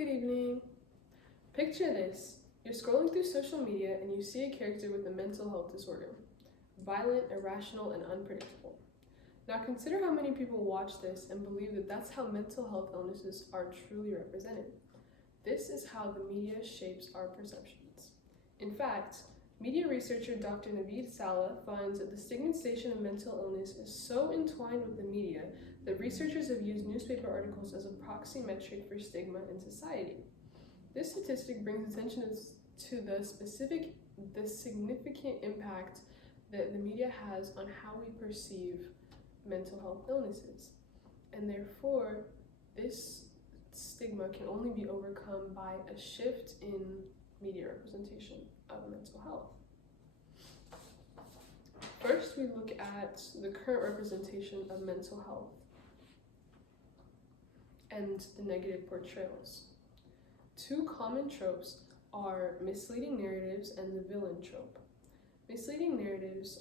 Good evening. Picture this. You're scrolling through social media and you see a character with a mental health disorder. Violent, irrational, and unpredictable. Now consider how many people watch this and believe that that's how mental health illnesses are truly represented. This is how the media shapes our perceptions. In fact, media researcher Dr. Naveed Salah finds that the stigmatization of mental illness is so entwined with the media that researchers have used newspaper articles as a proxy metric for stigma in society. This statistic brings attention to the significant impact that the media has on how we perceive mental health illnesses. And therefore, this stigma can only be overcome by a shift in media representation of mental health. First, we look at the current representation of mental health and the negative portrayals. Two common tropes are misleading narratives and the villain trope. Misleading narratives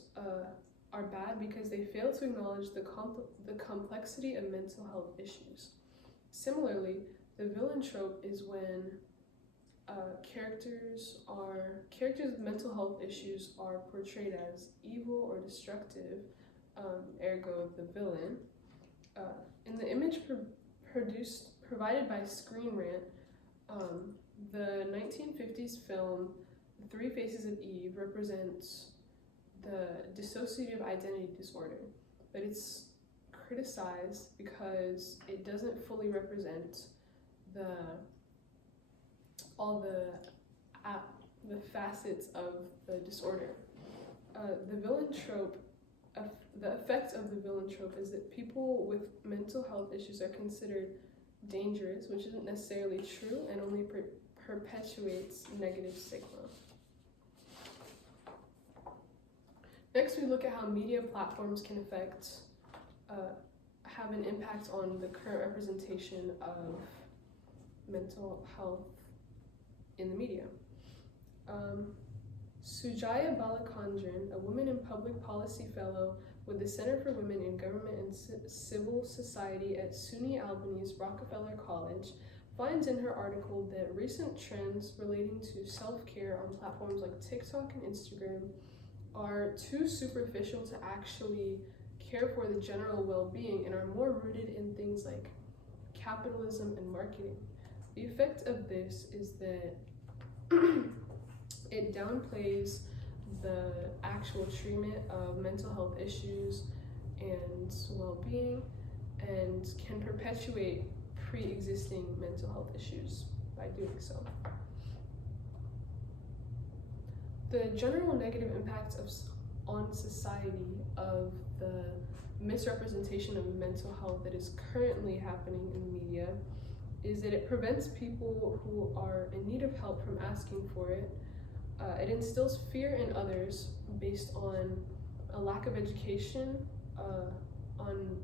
are bad because they fail to acknowledge the complexity of mental health issues. Similarly, the villain trope is when characters with mental health issues are portrayed as evil or destructive, ergo the villain. In the image provided by Screen Rant, the 1950s film The Three Faces of Eve represents the dissociative identity disorder, but it's criticized because it doesn't fully represent all the facets of the disorder. The villain trope, the effect of the villain trope is that people with mental health issues are considered dangerous, which isn't necessarily true and only perpetuates negative stigma. Next, we look at how media platforms can have an impact on the current representation of mental health in the media. Sujaya Balachandran, a woman in public policy fellow with the Center for Women in Government and Civil Society at SUNY Albany's Rockefeller College, finds in her article that recent trends relating to self-care on platforms like TikTok and Instagram are too superficial to actually care for the general well-being and are more rooted in things like capitalism and marketing. The effect of this is that it downplays the actual treatment of mental health issues and well-being and can perpetuate pre-existing mental health issues by doing so. The general negative impacts on society of the misrepresentation of mental health that is currently happening in the media is that it prevents people who are in need of help from asking for it. It instills fear in others based on a lack of education on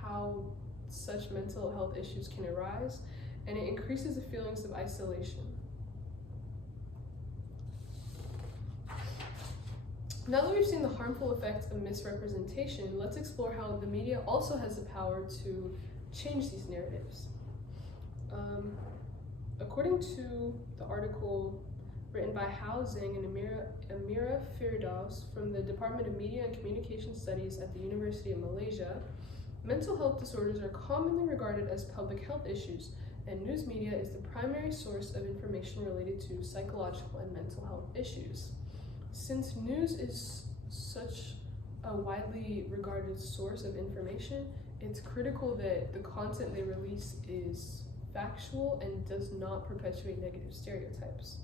how such mental health issues can arise, and it increases the feelings of isolation. Now that we've seen the harmful effects of misrepresentation, let's explore how the media also has the power to change these narratives. According to the article written by Hao Zhang and Amira Firdaus from the Department of Media and Communication Studies at the University of Malaysia, mental health disorders are commonly regarded as public health issues, and news media is the primary source of information related to psychological and mental health issues. Since news is such a widely regarded source of information, it's critical that the content they release is factual and does not perpetuate negative stereotypes.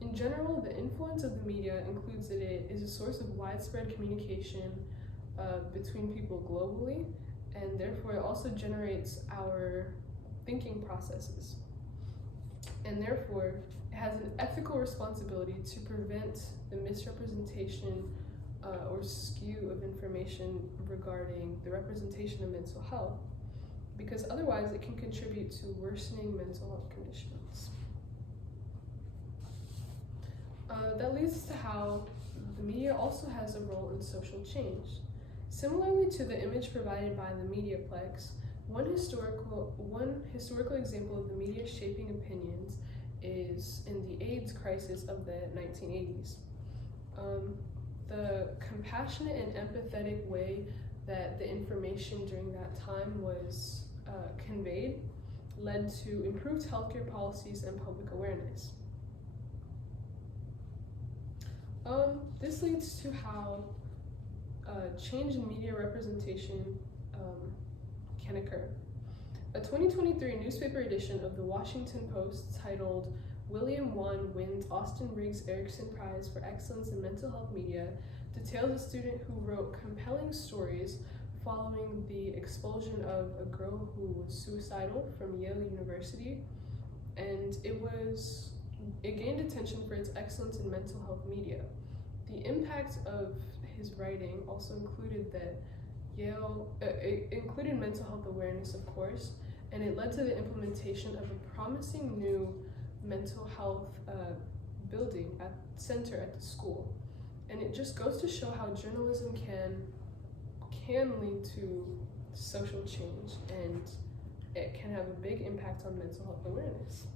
In general, the influence of the media includes that it is a source of widespread communication between people globally, and therefore it also generates our thinking processes. And therefore, it has an ethical responsibility to prevent the misrepresentation or skew of information regarding the representation of mental health, because otherwise it can contribute to worsening mental health conditions. That leads to how the media also has a role in social change. Similarly to the image provided by the Mediaplex, One historical example of the media shaping opinions is in the AIDS crisis of the 1980s. The compassionate and empathetic way that the information during that time was conveyed led to improved healthcare policies and public awareness. This leads to how change in media representation can occur. A 2023 newspaper edition of the Washington Post titled "William Wan Wins Austin Riggs Erickson Prize for Excellence in Mental Health Media" details a student who wrote compelling stories following the expulsion of a girl who was suicidal from Yale University, and it gained attention for its excellence in mental health media. The impact of his writing also included that it included mental health awareness, of course, and it led to the implementation of a promising new mental health center at the school. And it just goes to show how journalism can lead to social change, and it can have a big impact on mental health awareness.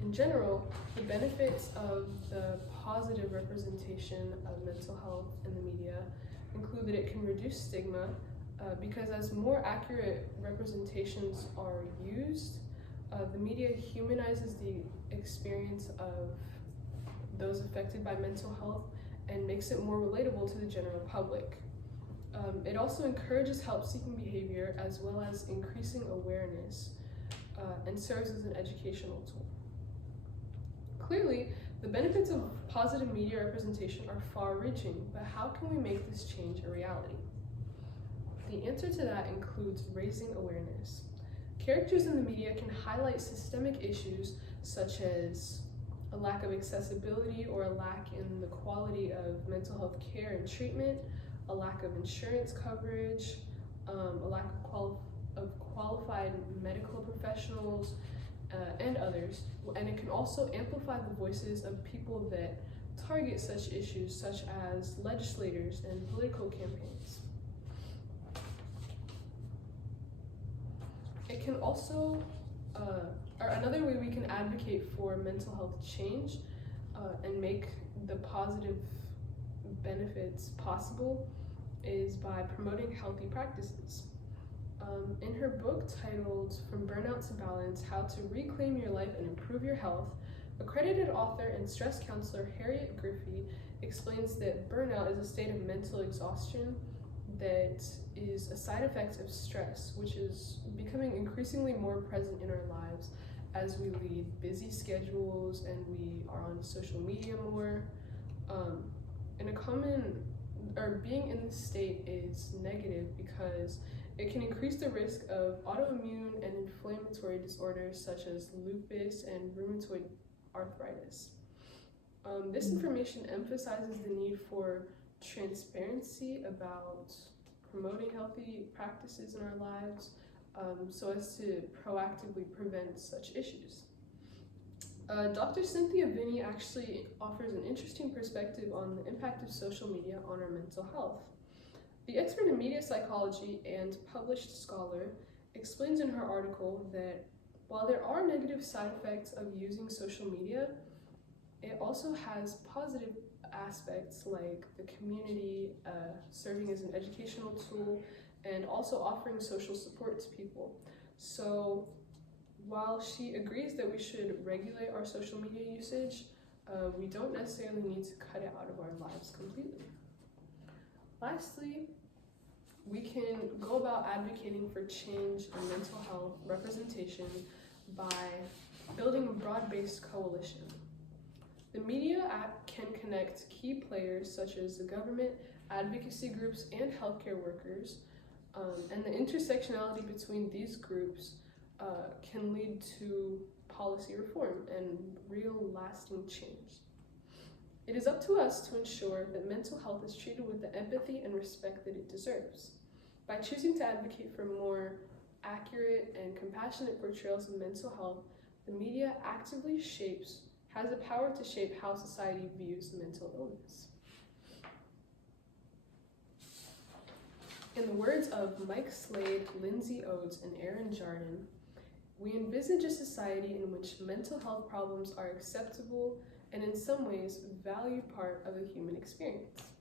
In general, the benefits of the positive representation of mental health in the media include that it can reduce stigma, because as more accurate representations are used, the media humanizes the experience of those affected by mental health and makes it more relatable to the general public. It also encourages help-seeking behavior as well as increasing awareness, and serves as an educational tool. Clearly, the benefits of positive media representation are far-reaching, but how can we make this change a reality? The answer to that includes raising awareness. Characters in the media can highlight systemic issues such as a lack of accessibility or a lack in the quality of mental health care and treatment, a lack of insurance coverage, a lack of qualified medical professionals, and others. And it can also amplify the voices of people that target such issues, such as legislators and political campaigns. It can also, or another way we can advocate for mental health change and make the positive benefits possible is by promoting healthy practices. In her book titled "From Burnout to Balance: How to Reclaim Your Life and Improve Your Health," accredited author and stress counselor Harriet Griffey explains that burnout is a state of mental exhaustion that is a side effect of stress, which is becoming increasingly more present in our lives as we lead busy schedules and we are on social media more. Being in this state is negative because it can increase the risk of autoimmune and inflammatory disorders such as lupus and rheumatoid arthritis. This information emphasizes the need for transparency about promoting healthy practices in our lives, so as to proactively prevent such issues. Dr. Cynthia Vinnie actually offers an interesting perspective on the impact of social media on our mental health. The expert in media psychology and published scholar explains in her article that while there are negative side effects of using social media, it also has positive aspects like the community, serving as an educational tool, and also offering social support to people. So while she agrees that we should regulate our social media usage, we don't necessarily need to cut it out of our lives completely. Lastly, we can go about advocating for change in mental health representation by building a broad-based coalition. The Media Act can connect key players such as the government, advocacy groups, and healthcare workers, and the intersectionality between these groups can lead to policy reform and real lasting change. It is up to us to ensure that mental health is treated with the empathy and respect that it deserves. By choosing to advocate for more accurate and compassionate portrayals of mental health, the media actively has the power to shape how society views mental illness. In the words of Mike Slade, Lindsay Oates, and Aaron Jardin, we envisage a society in which mental health problems are acceptable and in some ways valued part of the human experience.